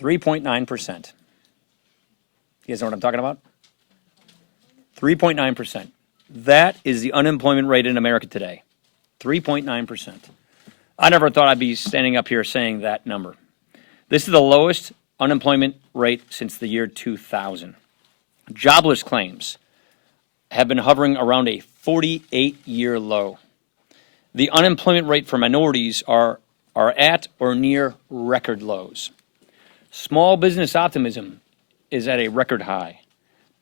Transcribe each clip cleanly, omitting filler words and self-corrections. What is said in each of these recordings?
3.9%. You guys know what I'm talking about? 3.9%. That is the unemployment rate in America today. 3.9%. I never thought I'd be standing up here saying that number. This is the lowest unemployment rate since the year 2000. Jobless claims have been hovering around a 48-year low. The unemployment rate for minorities are at or near record lows. Small business optimism is at a record high.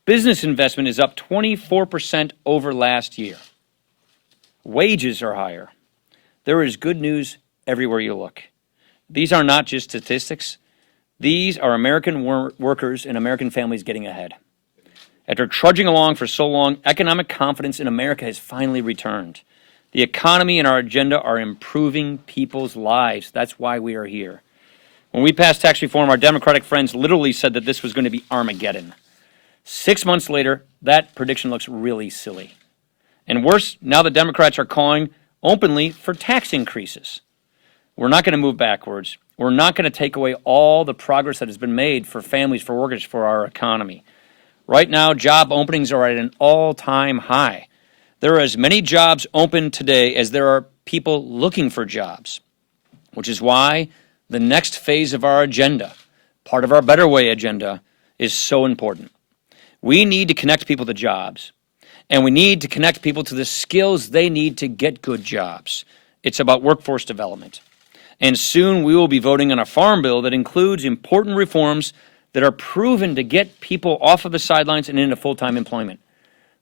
Business investment is up 24% over last year. Wages are higher. There is good news everywhere you look. These are not just statistics. These are American workers and American families getting ahead. After trudging along for so long, economic confidence in America has finally returned. The economy and our agenda are improving people's lives. That's why we are here. When we passed tax reform, our Democratic friends literally said that this was going to be Armageddon. 6 months later, that prediction looks really silly. And worse, now the Democrats are calling openly for tax increases. We're not going to move backwards. We're not going to take away all the progress that has been made for families, for workers, for our economy. Right now, job openings are at an all-time high. There are as many jobs open today as there are people looking for jobs, which is why the next phase of our agenda, part of our Better Way agenda, is so important. We need to connect people to jobs, and we need to connect people to the skills they need to get good jobs. It's about workforce development. And soon we will be voting on a farm bill that includes important reforms that are proven to get people off of the sidelines and into full-time employment.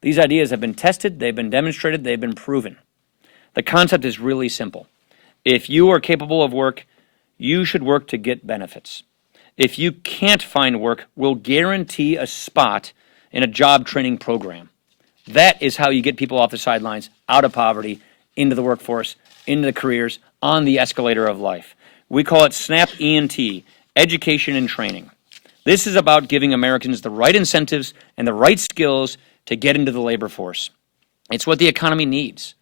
These ideas have been tested, they've been demonstrated, they've been proven. The concept is really simple. If you are capable of work, you should work to get benefits. If you can't find work, we'll guarantee a spot in a job training program. That is how you get people off the sidelines, out of poverty, into the workforce, into the careers, on the escalator of life. We call it SNAP E&T, education and training. This is about giving Americans the right incentives and the right skills to get into the labor force. It's what the economy needs.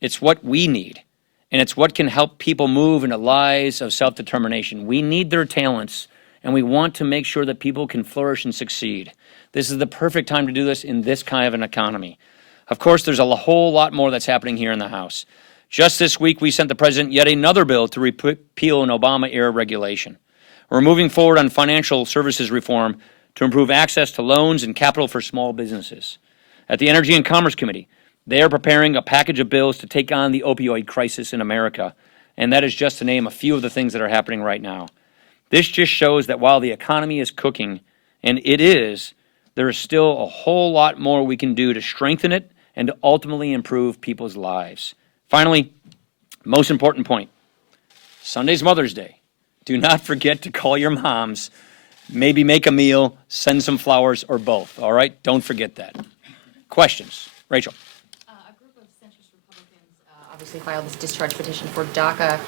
It's what we need. And it's what can help people move into lives of self-determination. We need their talents, and we want to make sure that people can flourish and succeed. This is the perfect time to do this in this kind of an economy. Of course, there's a whole lot more that's happening here in the House. Just this week, we sent the president yet another bill to repeal an Obama-era regulation. We're moving forward on financial services reform to improve access to loans and capital for small businesses. At the Energy and Commerce Committee, they are preparing a package of bills to take on the opioid crisis in America, and that is just to name a few of the things that are happening right now. This just shows that while the economy is cooking, and it is, there is still a whole lot more we can do to strengthen it and to ultimately improve people's lives. Finally, most important point, Sunday's Mother's Day. Do not forget to call your moms, maybe make a meal, send some flowers, or both, all right? Don't forget that. Questions? Rachel. A group of centrist Republicans obviously filed this discharge petition for DACA.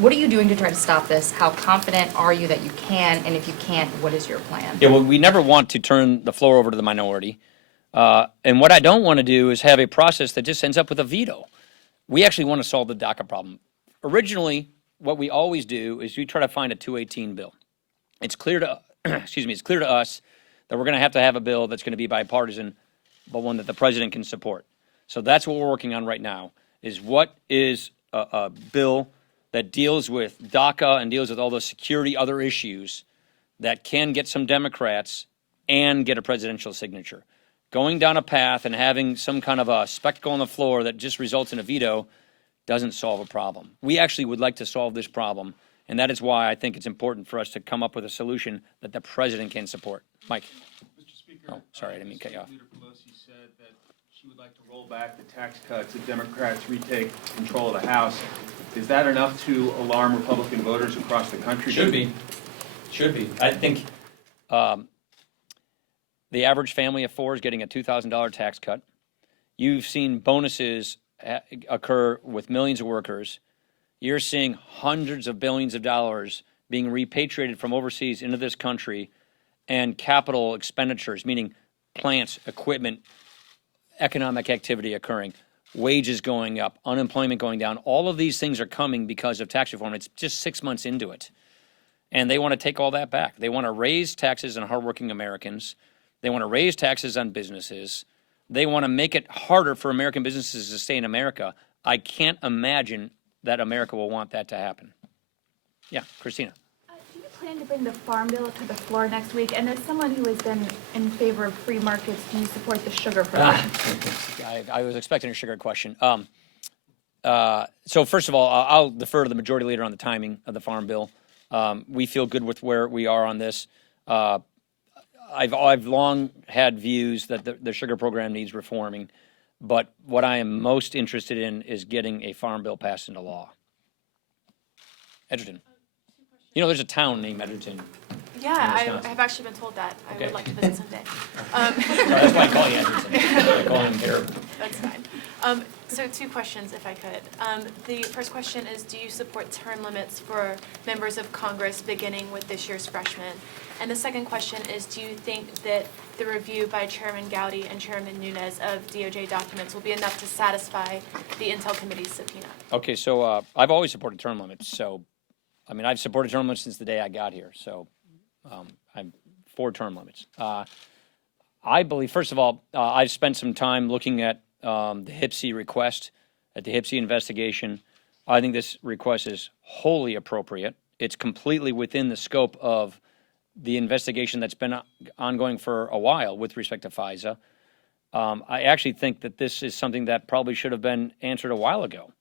What are you doing to try to stop this? How confident are you that you can? And if you can't, what is your plan? Yeah, well, we never want to turn the floor over to the minority. And what I don't want to do is have a process that just ends up with a veto. We actually want to solve the DACA problem. Originally, what we always do is we try to find a 218 bill. It's clear to it's clear to us that we're going to have a bill that's going to be bipartisan, but one that the president can support. So that's what we're working on right now, is what is a bill that deals with DACA and deals with all the security, other issues that can get some Democrats and get a presidential signature. Going down a path and having some kind of a spectacle on the floor that just results in a veto doesn't solve a problem. We actually would like to solve this problem, and that is why I think it's important for us to come up with a solution that the president can support. Mike. Mr. Speaker, oh, sorry, I didn't mean to cut you off. Leader Pelosi said that she would like to roll back the tax cuts if Democrats retake control of the House. Is that enough to alarm Republican voters across the country? Should be. I think the average family of four is getting a $2,000 tax cut. You've seen bonuses occur with millions of workers. You're seeing hundreds of billions of dollars being repatriated from overseas into this country, and capital expenditures, meaning plants, equipment, economic activity occurring, wages going up, unemployment going down. All of these things are coming because of tax reform. It's just 6 months into it. and they want to take all that back. They want to raise taxes on hardworking Americans. They want to raise taxes on businesses. They want to make it harder for American businesses to stay in America. I can't imagine that America will want that to happen. Yeah, Christina. Do you plan to bring the Farm Bill to the floor next week? And as someone who has been in favor of free markets, do you support the sugar program? I was expecting a sugar question. So first of all, I'll defer to the majority leader on the timing of the Farm Bill. We feel good with where we are on this. I've long had views that the sugar program needs reforming, but what I am most interested in is getting a Farm Bill passed into law. Edgerton. You know, there's a town named Edgerton. Yeah, I've actually been told that. I Okay. would like to visit someday. So that's why I call you Edgerton. I call him Garrett. That's fine. So 2 questions, if I could. The first question is, do you support term limits for members of Congress beginning with this year's freshmen? And the second question is, do you think that the review by Chairman Gowdy and Chairman Nunes of DOJ documents will be enough to satisfy the Intel Committee's subpoena? Okay, so I've always supported term limits. So, I mean, I've supported term limits since the day I got here. So I'm for term limits. I believe, first of all, I've spent some time looking at the HPSI request, at the HPSI investigation. I think this request is wholly appropriate. It's completely within the scope of the investigation that's been ongoing for a while with respect to FISA. I actually think that this is something that probably should have been answered a while ago.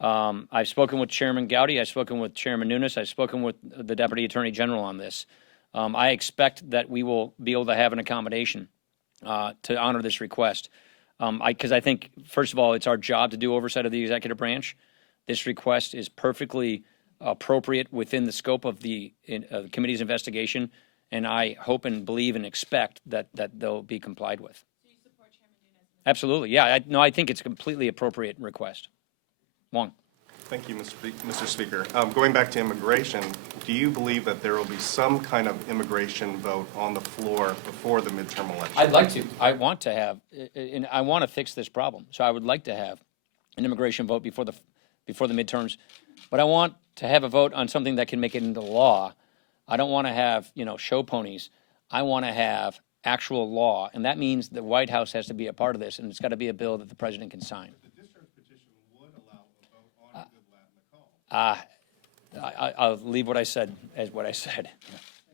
I've spoken with Chairman Gowdy. I've spoken with Chairman Nunes. I've spoken with the Deputy Attorney General on this. I expect that we will be able to have an accommodation to honor this request. Because I think, first of all, it's our job to do oversight of the executive branch. This request is perfectly appropriate within the scope of the committee's investigation, and I hope and believe and expect that they'll be complied with. Do you support Chairman Nunes? Absolutely, yeah. I think it's a completely appropriate request. Wong. Thank you, Mr. Speaker. Going back to immigration, do you believe that there will be some kind of immigration vote on the floor before the midterm election? I'd like to. I want to have, and I want to fix this problem. So I would like to have an immigration vote before the midterms, but I want to have a vote on something that can make it into law. I don't want to have, show ponies. I want to have actual law, and that means the White House has to be a part of this, and it's got to be a bill that the president can sign. The discharge petition would allow a vote on a good Latin call. I'll leave what I said as what I said.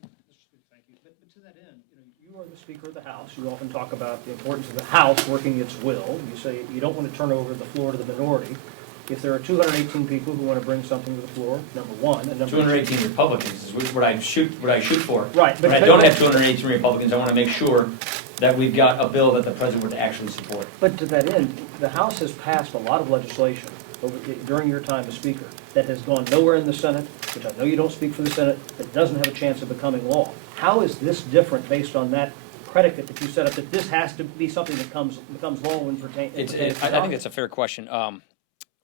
Thank you. But to that end, you are the Speaker of the House. You often talk about the importance of the House working its will. You say you don't want to turn over the floor to the minority. If there are 218 people who want to bring something to the floor, number one, and number 218 Republicans is what I shoot for. Right, But I don't have 218 Republicans. I want to make sure that we've got a bill that the president would actually support. But to that end, the House has passed a lot of legislation during your time as Speaker that has gone nowhere in the Senate, which I know you don't speak for the Senate, that doesn't have a chance of becoming law. How is this different based on that predicate that you set up, that this has to be something that becomes law when pertains to I think that's a fair question.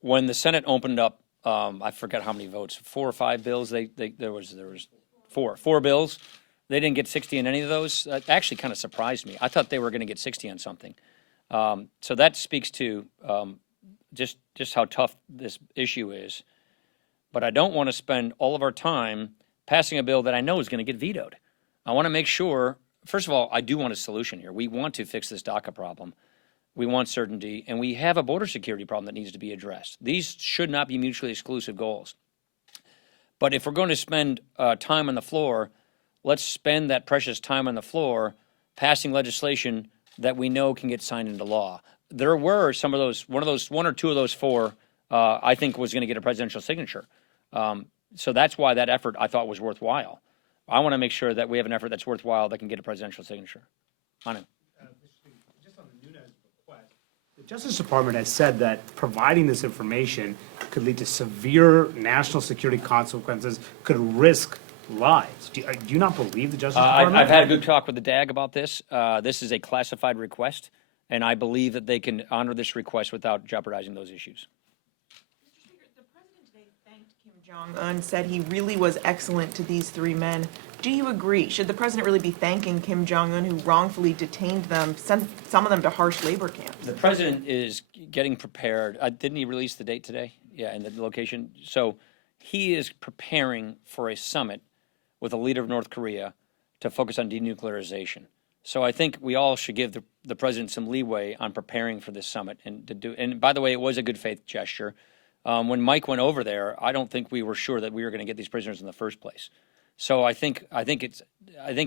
When the Senate opened up, I forget how many votes, 4 or 5 bills. There was four bills. They didn't get 60 in any of those. That actually kind of surprised me. I thought they were going to get 60 on something. So that speaks to just how tough this issue is. But I don't want to spend all of our time passing a bill that I know is going to get vetoed. I want to make sure, first of all, I do want a solution here. We want to fix this DACA problem. We want certainty, and we have a border security problem that needs to be addressed. These should not be mutually exclusive goals. But if we're going to spend time on the floor, let's spend that precious time on the floor passing legislation that we know can get signed into law. There were some of those, one or two of those 4, I think was going to get a presidential signature. So that's why that effort I thought was worthwhile. I want to make sure that we have an effort that's worthwhile that can get a presidential signature. Anand. Just on the Nunes request, the Justice Department has said that providing this information could lead to severe national security consequences, could risk lives. Do you not believe the Justice Department? I've had a good talk with the DAG about this. This is a classified request, and I believe that they can honor this request without jeopardizing those issues. Mr. Speaker, the president today thanked Kim Jong-un, said he really was excellent to these 3 men. Do you agree? Should the president really be thanking Kim Jong-un, who wrongfully detained them, sent some of them to harsh labor camps? The president is getting prepared. Didn't he release the date today? Yeah, and the location. So he is preparing for a summit with the leader of North Korea to focus on denuclearization. So I think we all should give the president some leeway on preparing for this summit and to do. And by the way, it was a good faith gesture. When Mike went over there, I don't think we were sure that we were going to get these prisoners in the first place. So I think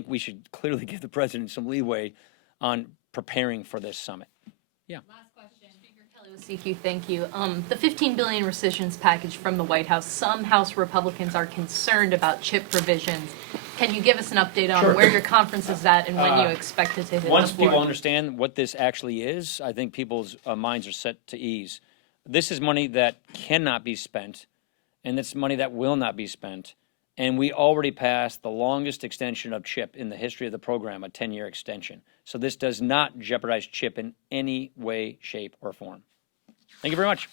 we should clearly give the president some leeway on preparing for this summit. Yeah. Last question. Speaker Kelly with CQ, thank you. The $15 billion rescissions package from the White House, some House Republicans are concerned about chip provisions. Can you give us an update on where your conference is at and when you expect it to hit Once the floor? people understand what this actually is, I think people's minds are set to ease. This is money that cannot be spent, and it's money that will not be spent. And we already passed the longest extension of CHIP in the history of the program, a 10-year extension. So this does not jeopardize CHIP in any way, shape, or form. Thank you very much.